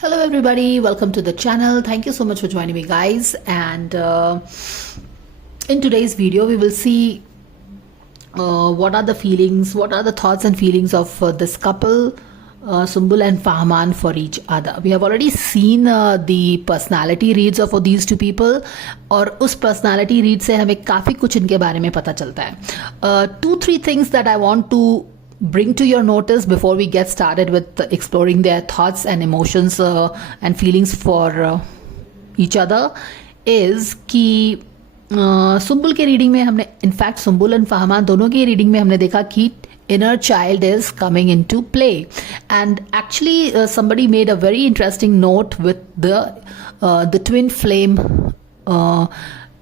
Hello, everybody. Welcome to the channel. Thank you so much for joining me, guys. And in today's video, we will see what are the feelings, what are the thoughts and feelings of this couple, Sumbul and Fahman, for each other. We have already seen the personality reads of these two people, और उस personality read से हमें काफ़ी कुछ इनके बारे में पता चलता है. 2-3 things that I want to bring to your notice before we get started with exploring their thoughts and emotions and feelings for each other is कि सुम्बुल के रीडिंग में हमने इनफैक्ट सुम्बुल एंड फहमान दोनों की रीडिंग में हमने देखा कि inner child is coming into play, and actually somebody made a very interesting note with the twin flame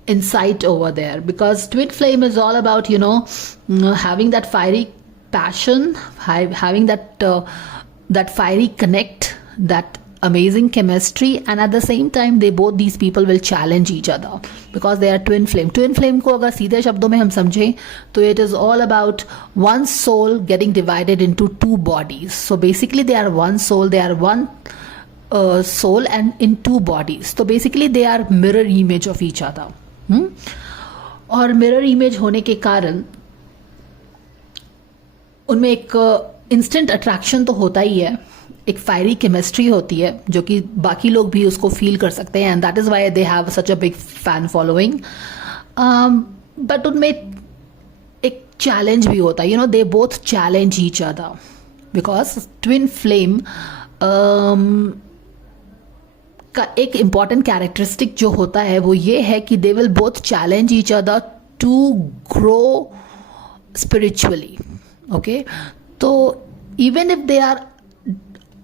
insight over there, because twin flame is all about having that fiery passion, having that fiery connect, that amazing chemistry, and at the same time these people will challenge each other because they are twin flame. Twin flame को अगर सीधे शब्दों में हम समझें तो it is all about one soul getting divided into two bodies. So basically they are one soul, they are one soul and in two bodies. So basically they are mirror image of each other. और mirror image होने के कारण उनमें एक instant attraction तो होता ही है, एक फायरी केमिस्ट्री होती है जो कि बाकी लोग भी उसको फील कर सकते हैं, and that is why they have such a big fan following. But उनमें एक चैलेंज भी होता है, they both challenge each other, because twin flame का एक इम्पॉर्टेंट कैरेक्टरिस्टिक जो होता है वो ये है कि they will both challenge each other to grow spiritually. Okay, तो even if they are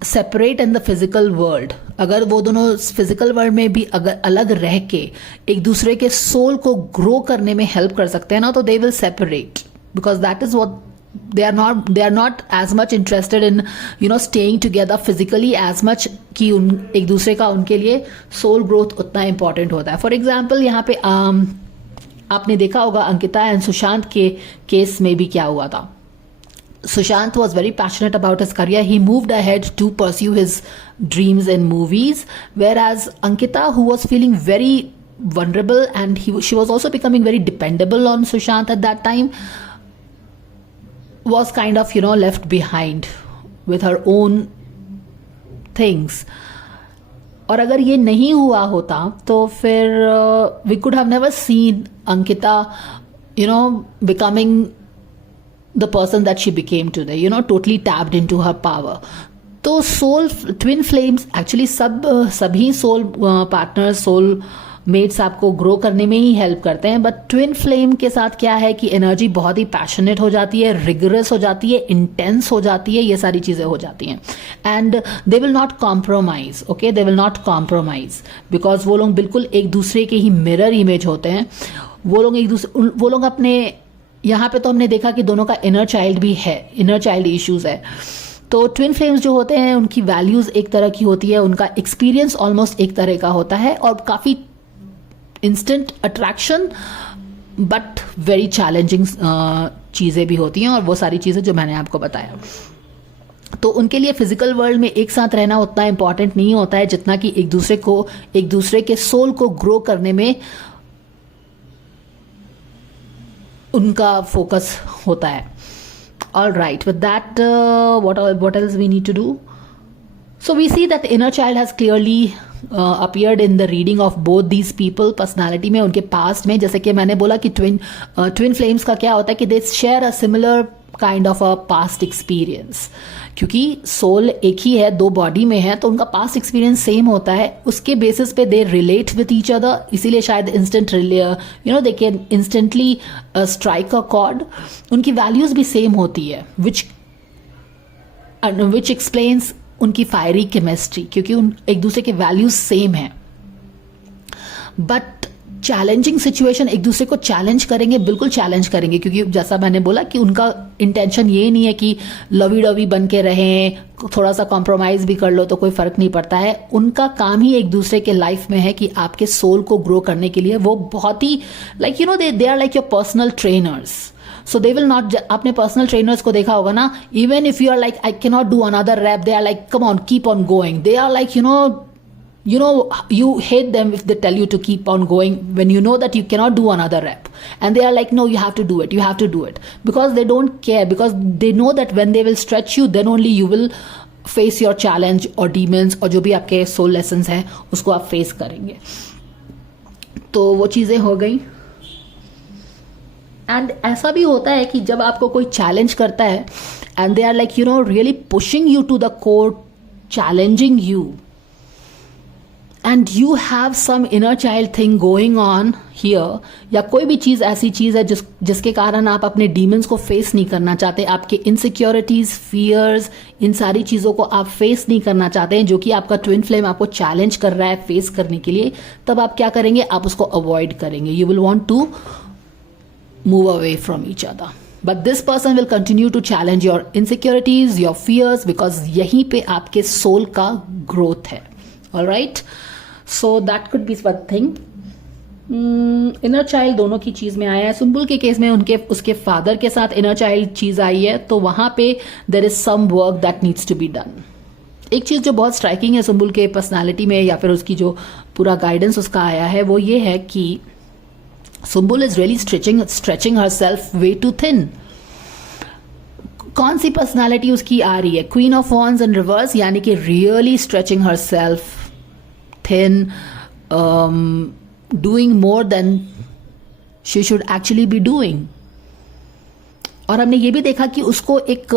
separate in the physical world, अगर वो दोनों फिजिकल वर्ल्ड में भी अगर अलग रह के एक दूसरे के सोल को ग्रो करने में हेल्प कर सकते हैं ना, तो they will separate, because that is what they are not as much interested in staying together physically as much कि एक दूसरे का उनके लिए सोल ग्रोथ उतना इंपॉर्टेंट होता है. फॉर एग्जाम्पल यहाँ पे आपने देखा होगा अंकिता एंड सुशांत के केस में भी क्या हुआ था. Sushant was very passionate about his career. He moved ahead to pursue his dreams in movies, whereas Ankita, who was feeling very vulnerable and she was also becoming very dependable on Sushant at that time, was kind of left behind with her own things. और अगर ये नहीं हुआ होता तो फिर we could have never seen Ankita becoming the person that she became today, totally tapped into her power. तो soul twin flames actually सभी सोल पार्टनर्स, सोल मेट्स आपको ग्रो करने में ही हेल्प करते हैं, बट ट्विन फ्लेम के साथ क्या है कि एनर्जी बहुत ही पैशनेट हो जाती है, रिगरस हो जाती है, इंटेंस हो जाती है, ये सारी चीजें हो जाती हैं. And they will not compromise. Okay, they will not compromise because वो लोग बिल्कुल एक दूसरे के ही मिरर इमेज होते हैं. वो लोग अपने यहाँ पे तो हमने देखा कि दोनों का इनर चाइल्ड भी है, इनर चाइल्ड इश्यूज है. तो ट्विन फ्लेम्स जो होते हैं उनकी वैल्यूज एक तरह की होती है, उनका एक्सपीरियंस ऑलमोस्ट एक तरह का होता है, और काफी instant attraction but very challenging चीजें भी होती हैं, और वो सारी चीजें जो मैंने आपको बताया. तो उनके लिए फिजिकल वर्ल्ड में एक साथ रहना उतना इंपॉर्टेंट नहीं होता है जितना कि एक दूसरे के सोल को ग्रो करने में उनका फोकस होता है. All right, with that, what else we need to do? So we see that inner child has clearly appeared in the reading of both these people. personality में, उनके past में, जैसे कि मैंने बोला कि twin flames का क्या होता है कि they share a similar kind of a past experience. क्योंकि सोल एक ही है, दो बॉडी में है, तो उनका पास्ट एक्सपीरियंस सेम होता है, उसके बेसिस पे they relate with each other. इसीलिए शायद instant they can instantly strike a cord. उनकी वैल्यूज भी सेम होती है, विच एक्सप्लेन्स उनकी फायरी केमिस्ट्री, क्योंकि एक दूसरे के वैल्यूज सेम है. बट चैलेंजिंग सिचुएशन, एक दूसरे को चैलेंज करेंगे, बिल्कुल चैलेंज करेंगे, क्योंकि जैसा मैंने बोला कि उनका इंटेंशन ये नहीं है कि लवी डवी बन के रहें, थोड़ा सा कॉम्प्रोमाइज भी कर लो तो कोई फर्क नहीं पड़ता है. उनका काम ही एक दूसरे के लाइफ में है कि आपके सोल को ग्रो करने के लिए वो बहुत ही they are like your personal trainers. So they will not, आपने पर्सनल ट्रेनर्स को देखा होगा ना, even if you are like I can not do another rep, they are like come on keep on going, they are like you hate them if they tell you to keep on going when you know that you cannot do another rep, and they are like, no, you have to do it, you have to do it, because they don't care, because they know that when they will stretch you, then only you will face your challenge or demons और जो भी आपके soul lessons हैं उसको आप face करेंगे. तो वो चीज़ें हो गई. एंड ऐसा भी होता है कि जब आपको कोई चैलेंज करता है and they are like really pushing you to the core, challenging you, and you have some inner child thing going on here, या कोई भी चीज़ ऐसी चीज़ है जिसके कारण आप अपने डीमंस को फेस नहीं करना चाहते, आपके इनसिक्योरिटीज, फियर्स, इन सारी चीज़ों को आप फेस नहीं करना चाहते हैं, जो कि आपका ट्विन फ्लेम आपको चैलेंज कर रहा है फेस करने के लिए, तब आप क्या करेंगे, आप उसको अवॉइड करेंगे. You will want to move away from each other, but this person will continue to challenge your insecurities, your fears, because यहीं पे आपके सोल का ग्रोथ है. Alright, so that could be one thing. Inner child दोनों की चीज में आया है. सुंबुल के केस में उसके फादर के साथ इनर चाइल्ड चीज आई है, तो वहां पे there is some work that needs to be done. एक चीज जो बहुत स्ट्राइकिंग है सुंबुल के पर्सनालिटी में, या फिर उसकी जो पूरा गाइडेंस उसका आया है, वो ये है कि Sumbul is really stretching herself way too thin. कौन सी पर्सनालिटी उसकी आ रही है? Queen of wands in reverse, यानी कि really stretching herself thin, doing more than she should actually be doing. और हमने ये भी देखा कि उसको एक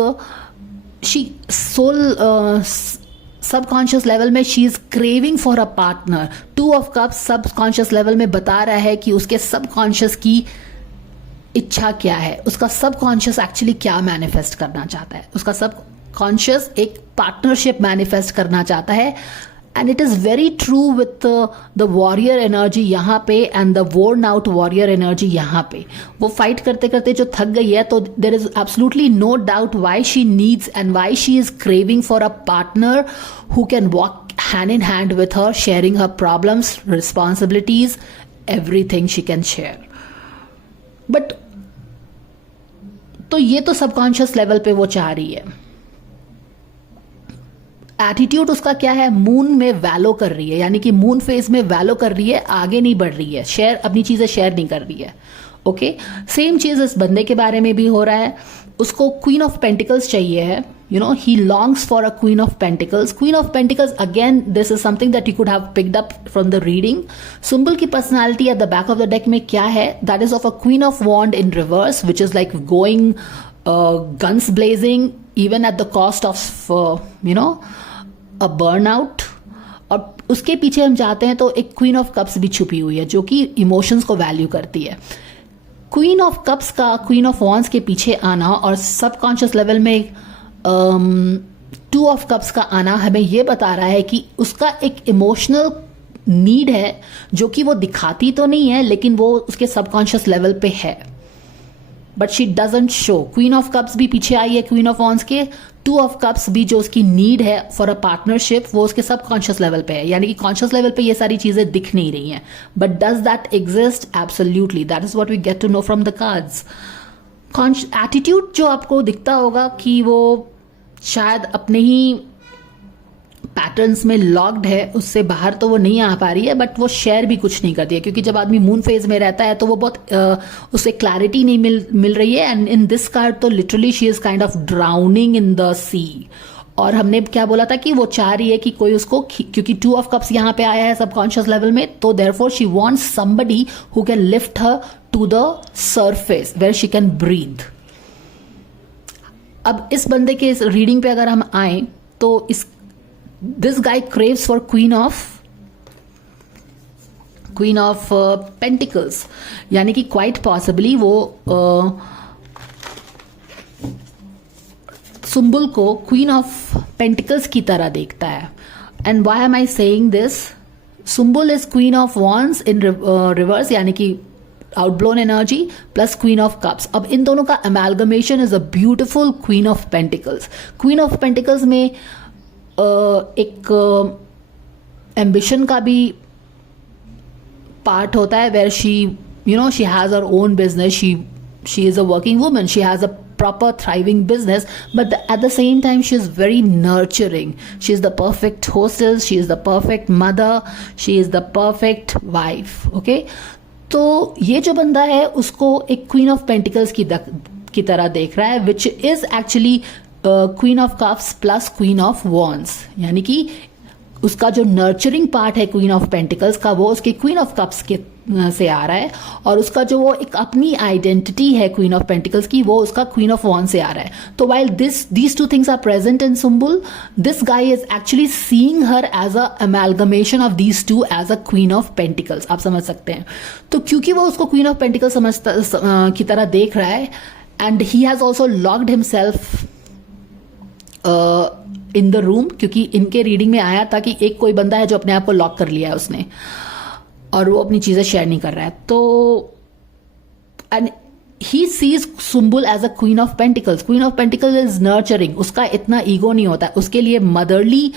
सोल सबकॉन्शियस लेवल में she is craving for a partner. 2 of cups subconscious level में बता रहा है कि उसके सबकॉन्शियस की इच्छा क्या है, उसका सबकॉन्शियस एक्चुअली क्या मैनिफेस्ट करना चाहता है. उसका सबकॉन्शियस एक पार्टनरशिप मैनिफेस्ट करना चाहता है. And it is very true with the warrior energy यहाँ पे and the worn out warrior energy यहाँ पे. वो फाइट करते करते जो थक गई है, तो there is absolutely no doubt why she needs and why she is craving for a partner who can walk hand in hand with her, sharing her problems, responsibilities, everything she can share. But तो ये तो subconscious level पे वो चाह रही है. Attitude उसका क्या है? मून में वैलो कर रही है, यानी कि मून फेज में वैलो कर रही है, आगे नहीं बढ़ रही है, शेयर अपनी चीजें शेयर नहीं कर रही है. ओके, सेम चीज इस बंदे के बारे में भी हो रहा है. उसको क्वीन ऑफ पेंटिकल्स चाहिए है. he longs for a queen of pentacles. Queen of pentacles, again, this is something that you could have picked up from the reading. Sumbul की personality at the back of the deck में क्या है? That is of a queen of wand in reverse, which is like going guns blazing, even at the cost of a burnout. और उसके पीछे हम जाते हैं तो एक क्वीन ऑफ कप्स भी छुपी हुई है, जो कि इमोशंस को वैल्यू करती है. क्वीन ऑफ कप्स का क्वीन ऑफ वॉन्ड्स के पीछे आना और सबकॉन्शियस लेवल में 2 ऑफ कप्स का आना हमें यह बता रहा है कि उसका एक इमोशनल नीड है, जो कि वो दिखाती तो नहीं है, लेकिन वो उसके सबकॉन्शियस लेवल पे है, but she doesn't show. Queen of cups भी पीछे आई है क्वीन ऑफ वॉन्ड्स के. 2 ऑफ कप्स भी जो उसकी नीड है फॉर अ पार्टनरशिप, वो उसके सबकॉन्शियस लेवल पे है, यानी कि कॉन्शियस लेवल पे ये सारी चीजें दिख नहीं रही हैं. But does that exist? Absolutely. That is what we get to know from the cards. Attitude जो आपको दिखता होगा कि वो शायद अपने ही पैटर्न्स में लॉक्ड है, उससे बाहर तो वो नहीं आ पा रही है, बट वो शेयर भी कुछ नहीं करती है, क्योंकि जब आदमी मून फेज में रहता है तो वो बहुत उससे क्लैरिटी नहीं मिल रही है. एंड इन दिस कार्ड तो literally she is kind of drowning in the sea. और हमने क्या बोला था कि वो चाह रही है कि कोई उसको, क्योंकि 2 ऑफ कप्स यहाँ पे आया है सबकॉन्शियस लेवल में, तो therefore she wants somebody who can lift her to the surface where she can breathe. अब इस बंदे के इस रीडिंग पे अगर हम आए तो this guy craves for queen of pentacles, यानी कि क्वाइट पॉसिबली वो सुंबुल को क्वीन ऑफ पेंटिकल्स की तरह देखता है. And why am I saying this? Sumbul is queen of wands in reverse, यानी कि outblown energy plus queen of cups. अब इन दोनों का amalgamation is a beautiful queen of pentacles. Queen of pentacles में एक एम्बिशन का भी पार्ट होता है, where she she has her own business, she is a working woman, she has a proper thriving business, but at the same time she is very nurturing. She is the perfect hostess, she is the perfect mother, she is the perfect wife. Okay, तो ये जो बंदा है उसको एक queen of pentacles की तरह देख रहा है, which is actually queen of cups plus queen of wands, यानी कि उसका जो नर्चरिंग पार्ट है क्वीन ऑफ पेंटिकल्स का वो उसके क्वीन ऑफ कप्स के से आ रहा है, और उसका जो वो एक अपनी आइडेंटिटी है क्वीन ऑफ पेंटिकल्स की वो उसका क्वीन ऑफ वॉन्ड से आ रहा है. तो while these two things are present in Sumbul, this guy is actually seeing her as a amalgamation of these two as a queen of pentacles. आप समझ सकते हैं. तो क्योंकि वो उसको क्वीन ऑफ पेंटिकल्स की तरह देख रहा है, and he has also locked himself in the room, क्योंकि इनके रीडिंग में आया था कि एक कोई बंदा है जो अपने आप को लॉक कर लिया है उसने और वो अपनी चीजें शेयर नहीं कर रहा है. तो and he sees Sumbul as a queen of pentacles. Queen of pentacles is nurturing. उसका इतना ईगो नहीं होता है. उसके लिए मदरली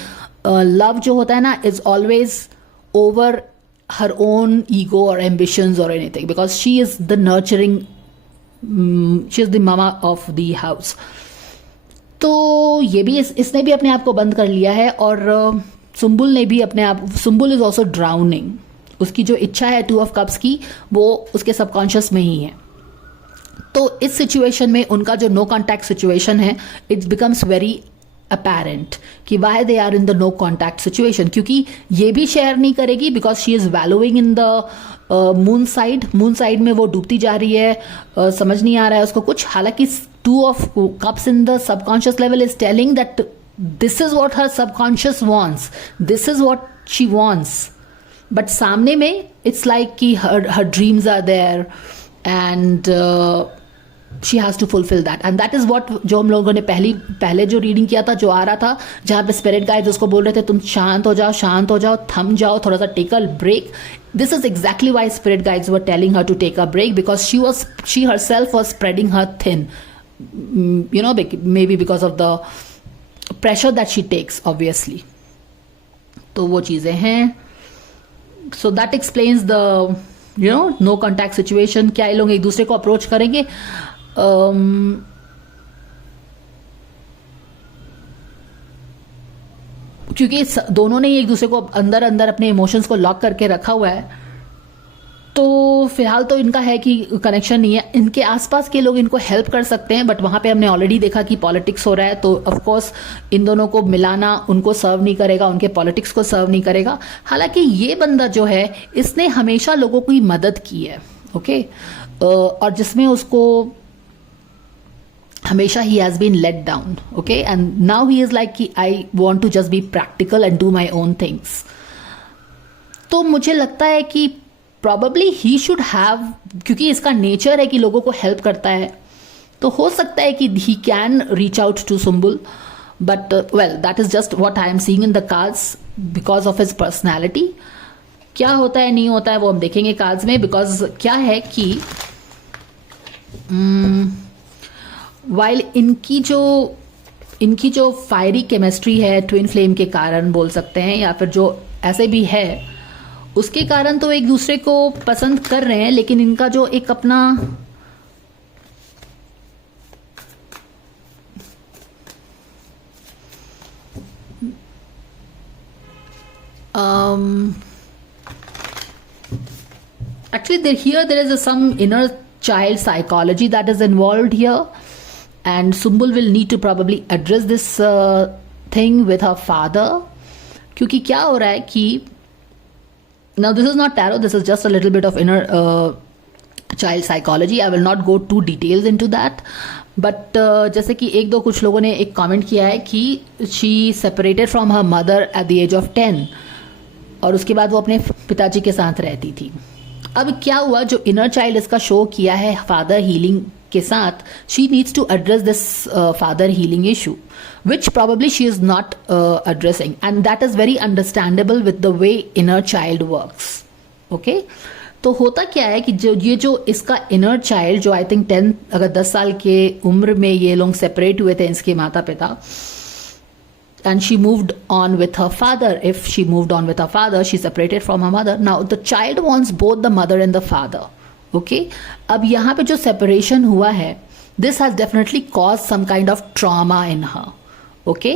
लव जो होता है ना is always over her own ego और एम्बिशंस और anything, because she is the nurturing, she is the mama of the house. तो ये भी इसने भी अपने आप को बंद कर लिया है, और सुम्बुल ने भी अपने आप, सुम्बुल इज ऑल्सो ड्राउनिंग. उसकी जो इच्छा है टू ऑफ कप्स की वो उसके सबकॉन्शियस में ही है. तो इस सिचुएशन में उनका जो नो कॉन्टैक्ट सिचुएशन है इट बिकम्स वेरी अपेरेंट कि why they are in the no contact situation, क्योंकि ये भी शेयर नहीं करेगी because she is valuing in the moon side. Moon side में वो डूबती जा रही है, समझ नहीं आ रहा है उसको कुछ. हालांकि two of cups in the subconscious level is telling that this is what her subconscious wants, this is what she wants. But सामने में इट्स लाइक कि her dreams are there and she has to fulfil that, and that is what जो हम लोगों ने पहले जो reading किया था, जो आ रहा था, जहां पे स्पिरिट गाइड्स उसको बोल रहे थे तुम शांत हो जाओ, थम जाओ, थोड़ा सा take a break. This is exactly why spirit guides were telling her to take a break, because she herself was spreading her thin, you know, maybe because of the pressure that she takes, obviously. तो वो चीजें हैं. So that explains the, you know, no contact situation. क्या ये लोग एक दूसरे को अप्रोच करेंगे? क्योंकि दोनों ने एक दूसरे को अंदर अपने इमोशंस को लॉक करके रखा हुआ है, तो फिलहाल तो इनका है कि कनेक्शन नहीं है. इनके आसपास के लोग इनको हेल्प कर सकते हैं, बट वहां पे हमने ऑलरेडी देखा कि पॉलिटिक्स हो रहा है, तो ऑफ कोर्स इन दोनों को मिलाना उनको सर्व नहीं करेगा, उनके पॉलिटिक्स को सर्व नहीं करेगा. हालांकि ये बंदा जो है इसने हमेशा लोगों की मदद की है, ओके, और जिसमें उसको हमेशा ही has been let down, okay, and now he is like कि I want to just be practical and do my own things. तो मुझे लगता है कि प्रॉबली ही शुड हैव, क्योंकि इसका नेचर है कि लोगों को हेल्प करता है, तो हो सकता है कि he can reach out to Sumbul, but well that is just what I am seeing in the cards because of his personality. क्या होता है नहीं होता है वो हम देखेंगे कार्ड्स में, बिकॉज क्या है कि वाइल इनकी जो फायरी केमिस्ट्री है ट्विन फ्लेम के कारण बोल सकते हैं, या फिर जो ऐसे भी है उसके कारण तो एक दूसरे को पसंद कर रहे हैं, लेकिन इनका जो एक अपना actually there is some inner child psychology that is involved here, and Sumbul will need to probably address this thing with her father. क्योंकि क्या हो रहा है कि now this is not tarot, this is just a little bit of inner child psychology. I will not go too details into that, but जैसे कि एक दो कुछ लोगों ने एक कमेंट किया है कि she separated from her mother at the age of 10, और उसके बाद वो अपने पिताजी के साथ रहती थी. अब क्या हुआ, जो इनर चाइल्ड इसका शो किया है फादर हीलिंग के साथ, she needs to address this father healing issue, which probably she is not addressing, and that is very understandable with the way inner child works, okay. तो होता क्या है कि जो इसका इनर चाइल्ड, जो आई थिंक 10 अगर 10 साल के उम्र में ये लोग सेपरेट हुए थे इसके माता पिता, and she moved on with her father. If she moved on with her father, she separated from her mother. Now the child wants both the mother and the father, ओके अब यहाँ पे जो सेपरेशन हुआ है, this has definitely cause some kind of trauma in her. Okay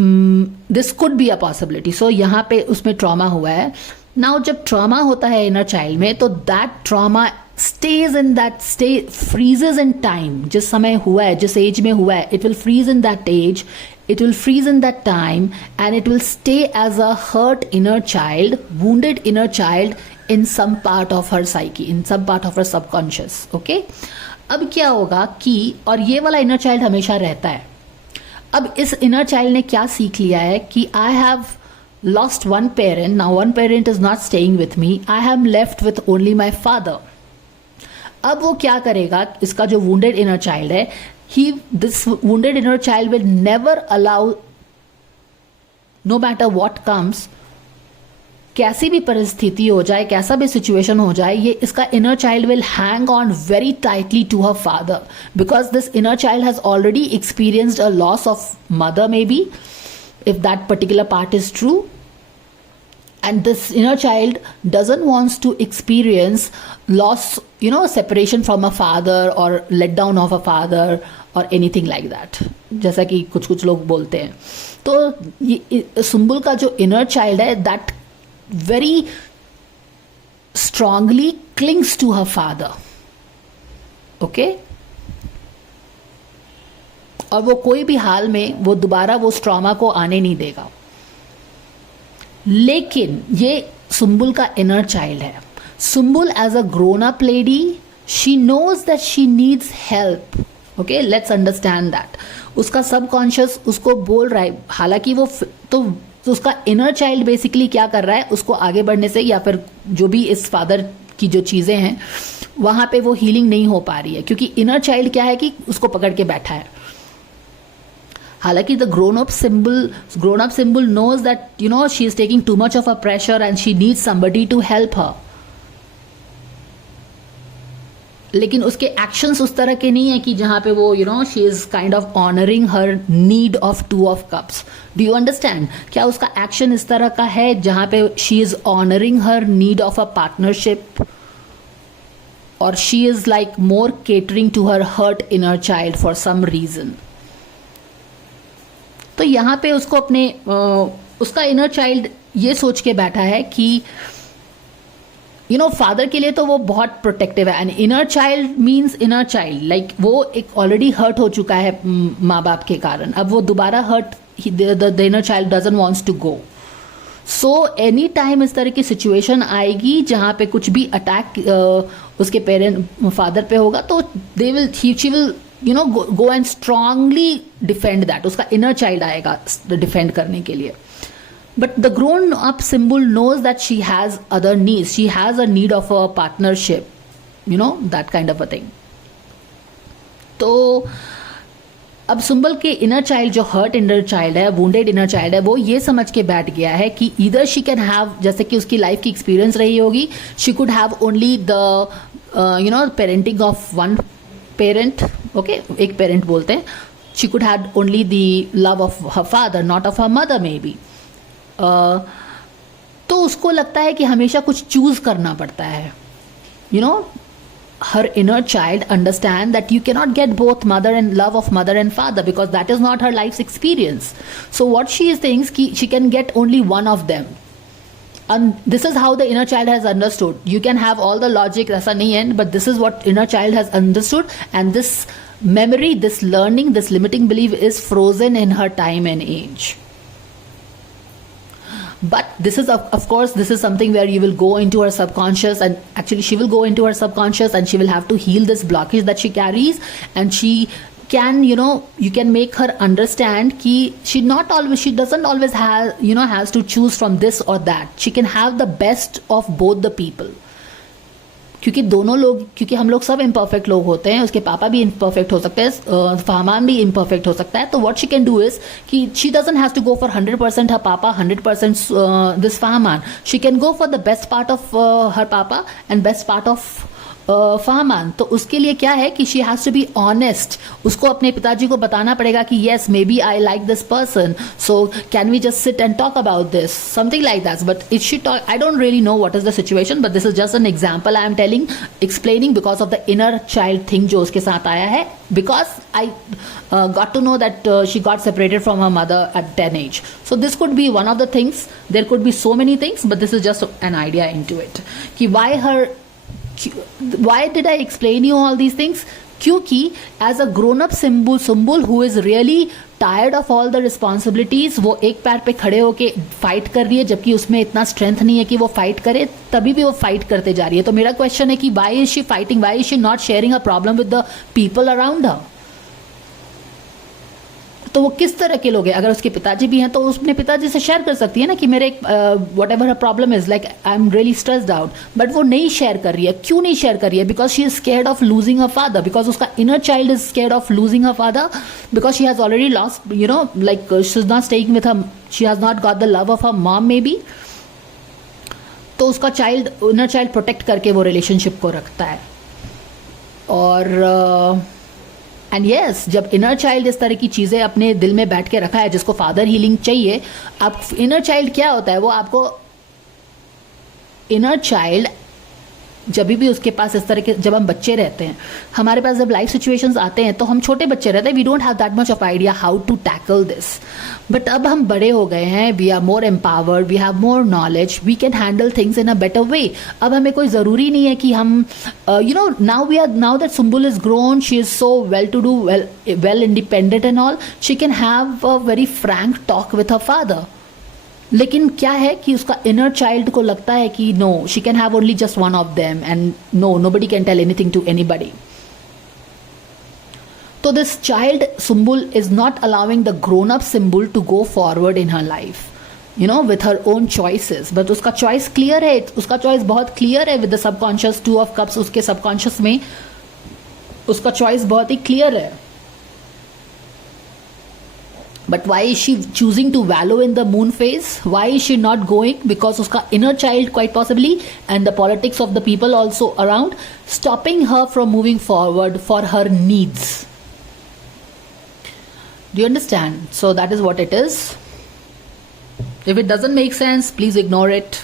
this could be a possibility. So यहाँ पे उसमें ट्रॉमा हुआ है. नाउ जब ट्रॉमा होता है इनर चाइल्ड में, तो that trauma stays in that state, freezes in time. जिस समय हुआ है, जिस एज में हुआ है, it will freeze in that age, it will freeze in that time, and it will stay as a hurt inner child, wounded inner child in some part of her psyche, in some part of her subconscious. Okay? अब क्या होगा कि, और ये वाला inner child हमेशा रहता है. अब इस inner child ने क्या सीख लिया है कि I have lost one parent, now one parent is not staying with me, I am left with only my father. अब वो क्या करेगा, इसका जो wounded inner child है, this wounded inner child will never allow, no matter what comes, कैसी भी परिस्थिति हो जाए, कैसा भी सिचुएशन हो जाए, ये इसका inner child will hang on very tightly to her father, because this inner child has already experienced a loss of mother, maybe, if that particular part is true. And this inner child doesn't wants to experience loss, separation from a father or let down of a father or anything like that. जैसा कि कुछ लोग बोलते हैं. तो ये सुम्बुल का जो inner child है, that very strongly clings to her father. Okay? और वो कोई भी हाल में वो दोबारा वो ट्रॉमा को आने नहीं देगा. लेकिन ये सुम्बुल का इनर चाइल्ड है. Sumbul as a grown up lady, she knows that she needs help. Okay, let's understand that. उसका सबकॉन्शियस उसको बोल रहा है, हालांकि वो तो उसका इनर चाइल्ड बेसिकली क्या कर रहा है, उसको आगे बढ़ने से, या फिर जो भी इस फादर की जो चीजें हैं वहां पे वो हीलिंग नहीं हो पा रही है, क्योंकि इनर चाइल्ड क्या है कि उसको पकड़ के बैठा है. हालांकि the grown up symbol knows that she is taking too much of a pressure and she needs somebody to help her. लेकिन उसके एक्शंस उस तरह के नहीं है कि जहां पे वो she is kind of honouring her need of 2 of cups. Do you understand? क्या उसका एक्शन इस तरह का है जहां पे she is honouring her need of a partnership, और she is like more catering to her hurt inner child for some reason. तो यहाँ पे उसको अपने उसका इनर चाइल्ड ये सोच के बैठा है कि फादर के लिए तो वो बहुत प्रोटेक्टिव है, and inner child means inner child, like वो एक ऑलरेडी हर्ट हो चुका है माँ बाप के कारण. अब वो दोबारा hurt, the inner child doesn't wants to go. So any time इस तरह की सिचुएशन आएगी जहाँ पे कुछ भी अटैक उसके फादर पे होगा, तो she will go and strongly defend that. उसका inner child आएगा defend करने के लिए. But the grown up symbol knows that she has other needs. She has a need of a partnership, that kind of a thing. तो अब symbol के inner child, जो hurt inner child है, wounded inner child है, वो ये समझ के बैठ गया है कि either she can have, जैसे कि उसकी life की experience रही होगी, she could have only the parenting of one parent. Okay, एक पेरेंट बोलते हैं. She could have only the love of her father, not of her mother may be. तो उसको लगता है कि हमेशा कुछ चूज करना पड़ता है. her inner child understand that you cannot get both mother and love of mother and father, because that is not her life's experience. So what she thinks she can get only one of them. And this is how the inner child has understood. You can have all the logic, aisa nahi hai, but this is what inner child has understood, and this memory, this learning, this limiting belief is frozen in her time and age. But this is, of course, this is something where you will go into her subconscious, and actually she will go into her subconscious and she will have to heal this blockage that she carries, and she can, you can make her understand ki she doesn't always have, has to choose from this or that. She can have the best of both the people. क्योंकि हम लोग सब imperfect लोग होते हैं, उसके पापा भी इम्परफेक्ट हो सकते हैं, फहमान भी इम्परफेक्ट हो सकता है. तो what she can do is कि she doesn't have to go for 100% her papa, 100% this Fahman. She can go for the best part of her papa and best part of Fahman, तो उसके लिए क्या है कि she has to be honest. उसको अपने पिताजी को बताना पड़ेगा कि yes maybe I like this person, so can we just sit and talk about this, something like that. But it she talk, I don't really know what is the situation, but this is just an example I am telling, explaining because of the inner child thing जो उसके साथ आया है, because I got to know that she got separated from her mother at 10 age. So this could be one of the things. There could be so many things, but this is just an idea into it. कि why did I explain you all these things? क्योंकि as a grown up Sumbul who is really tired of all the responsibilities, वो एक पैर पे खड़े होके fight कर रही है, जबकि उसमें इतना स्ट्रेंथ नहीं है कि वो फाइट करे, तभी भी वो फाइट करते जा रही है. तो मेरा क्वेश्चन है कि why is she fighting? Why is she not sharing a problem with the people around her? तो वो किस तरह के लोग हैं? अगर उसके पिताजी भी हैं तो उसने पिताजी से शेयर कर सकती है ना कि मेरे what ever her problem is, like I am really stressed out, but वो नहीं शेयर कर रही है. क्यों नहीं शेयर कर रही है? Because she is scared of losing a father, because उसका inner child is scared of losing a father, because she has already lost, you know, like she is not staying with her, she has not got the love of her mom maybe. तो उसका child, inner child protect करके वो relationship को रखता है. और and yes, जब inner child इस तरह की चीज़ें अपने दिल में बैठ के रखा है, जिसको फादर हीलिंग चाहिए, आप इनर चाइल्ड क्या होता है, वो आपको इनर चाइल्ड जब भी उसके पास इस तरह के, जब हम बच्चे रहते हैं, हमारे पास जब लाइफ सिचुएशंस आते हैं तो हम छोटे बच्चे रहते हैं, we don't have that much of idea how to tackle this. But अब हम बड़े हो गए हैं, we are more empowered, we have more knowledge, we can handle things in a better way. अब हमें कोई ज़रूरी नहीं है कि हम, you know, now that Sumbul is grown, she is so well to do, well independent and all, she can have a very frank talk with her father. लेकिन क्या है कि उसका इनर चाइल्ड को लगता है कि no, she can have only just one of them and nobody can tell anything to anybody. तो this child Sumbul is not allowing the grown up Sumbul to go forward in her life, you know, with her own choices. But उसका choice clear है, उसका choice बहुत clear है with the subconscious. 2 of cups उसके subconscious में उसका choice बहुत ही clear है. But why is she choosing to wallow in the moon phase? Why is she not going? Because उसका inner child quite possibly, and the politics of the people also around, stopping her from moving forward for her needs. Do you understand? So that is what it is. If it doesn't make sense, please ignore it.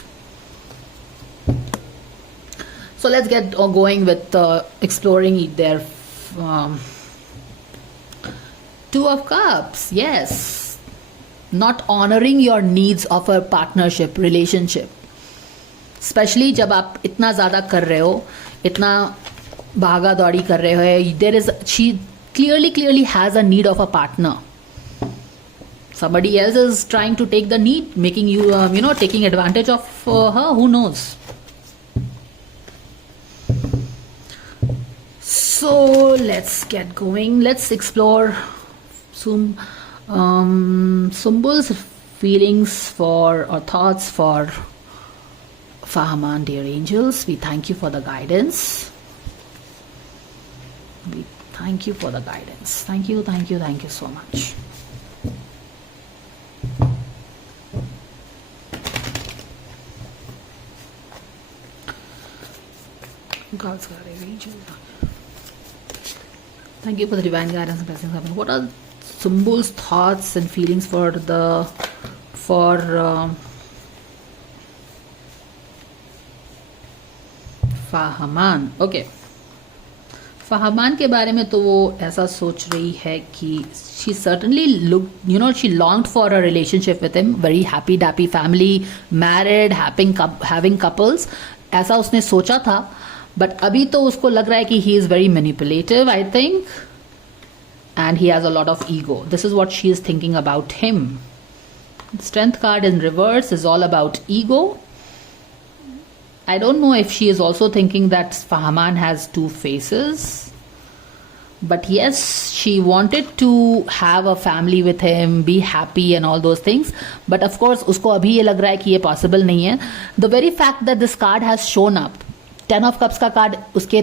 So let's get going with exploring their Two of Cups. Yes, not honoring your needs of a partnership relationship, especially जब आप इतना ज़्यादा कर रहे हो, इतना भागा दौड़ी कर रहे हो. There is, she clearly has a need of a partner. Somebody else is trying to take the need, making you, you know, taking advantage of her. Who knows? So let's get going. Let's explore Sumbul's feelings for, or thoughts for Fahman, dear angels. We thank you for the guidance. We thank you for the guidance. Thank you so much. God's guidance, angels. Thank you for the divine guidance and blessings. What are Sumbul's thoughts and feelings for Fahman? Okay. Fahman के बारे में तो वो ऐसा सोच रही है कि she certainly looked, you know, she longed for a relationship with him, very happy dappy family, married, having couples, ऐसा उसने सोचा था. बट अभी तो उसको लग रहा है कि he is very manipulative, I think, and he has a lot of ego. This is what she is thinking about him. Strength card in reverse is all about ego. I don't know if she is also thinking that Fahman has 2 faces. But yes, she wanted to have a family with him, be happy and all those things. But of course, उसको अभी ये लग रहा है कि ये possible नहीं है. The very fact that this card has shown up, 10 of Cups का कार्ड उसके